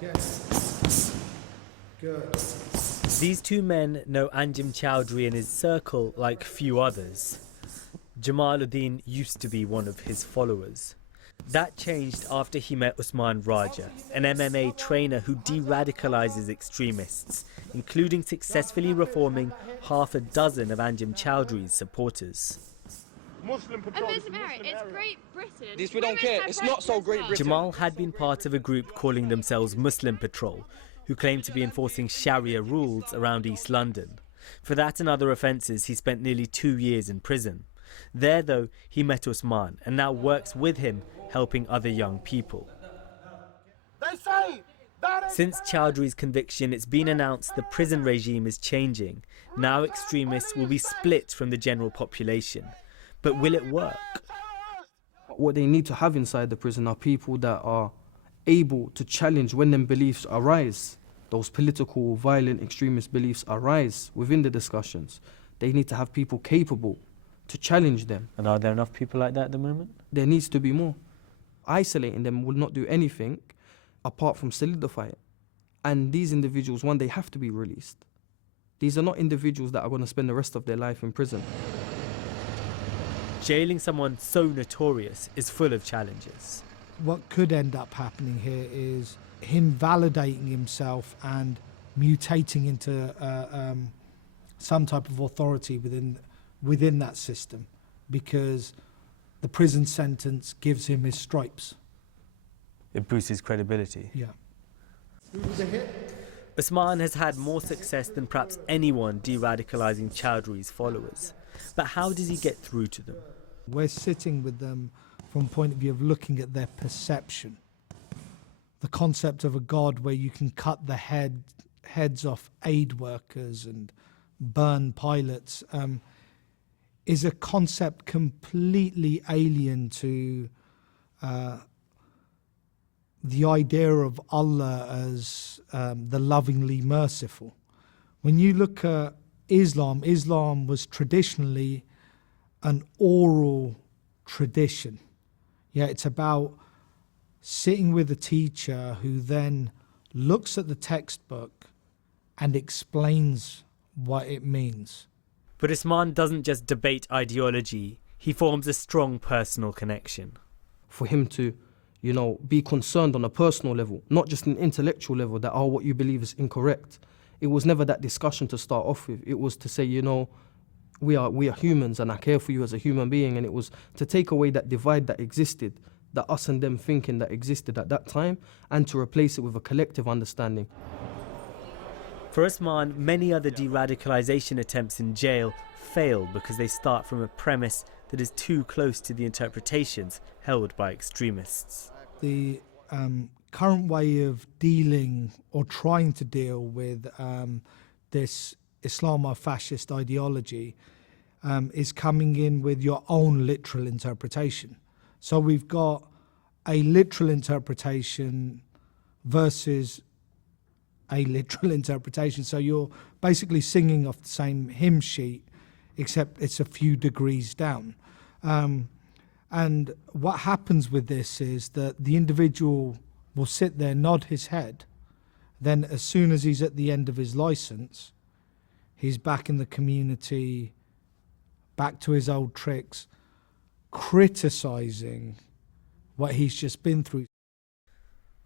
Good. These two men know Anjem Chowdhury and his circle like few others. Jamaluddin used to be one of his followers. That changed after he met Usman Raja, an MMA trainer who de-radicalizes extremists, including successfully reforming half a dozen of Anjem Chowdhury's supporters. Muslim Patrol. It's Great Britain. This we don't care. It's not so Great Britain. Jamal had been part of a group calling themselves Muslim Patrol, who claimed to be enforcing Sharia rules around East London. For that and other offences, he spent nearly 2 years in prison. There, though, he met Usman and now works with him, helping other young people. Since Chowdhury's conviction, it's been announced the prison regime is changing. Now extremists will be split from the general population. But will it work? What they need to have inside the prison are people that are able to challenge when them beliefs arise. Those political, violent, extremist beliefs arise within the discussions. They need to have people capable to challenge them. And are there enough people like that at the moment? There needs to be more. Isolating them will not do anything apart from solidify it. And these individuals, one day, have to be released. These are not individuals that are going to spend the rest of their life in prison. Jailing someone so notorious is full of challenges. What could end up happening here is him validating himself and mutating into some type of authority within that system, because the prison sentence gives him his stripes. It boosts his credibility. Yeah. Usman has had more success than perhaps anyone de-radicalizing Chowdhury's followers. But how does he get through to them? We're sitting with them from a point of view of looking at their perception. The concept of a God where you can cut the heads off aid workers and burn pilots is a concept completely alien to the idea of Allah as the lovingly merciful. When you look at Islam, Islam was traditionally an oral tradition. Yeah, it's about sitting with a teacher who then looks at the textbook and explains what it means. But Usman doesn't just debate ideology, he forms a strong personal connection. For him to, be concerned on a personal level, not just an intellectual level, that, what you believe is incorrect. It was never that discussion to start off with. It was to say, we are humans and I care for you as a human being. And it was to take away that divide that existed, that us and them thinking that existed at that time, and to replace it with a collective understanding. For Usman, many other de-radicalization attempts in jail fail because they start from a premise that is too close to the interpretations held by extremists. The current way of dealing or trying to deal with this Islamo-fascist ideology is coming in with your own literal interpretation. So we've got a literal interpretation versus a literal interpretation. So you're basically singing off the same hymn sheet, except it's a few degrees down. And what happens with this is that the individual will sit there, nod his head, then as soon as he's at the end of his license, he's back in the community, back to his old tricks, criticizing what he's just been through.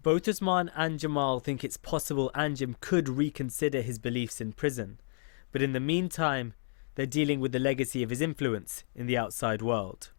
Both Usman and Jamal think it's possible Anjem could reconsider his beliefs in prison, but in the meantime, they're dealing with the legacy of his influence in the outside world.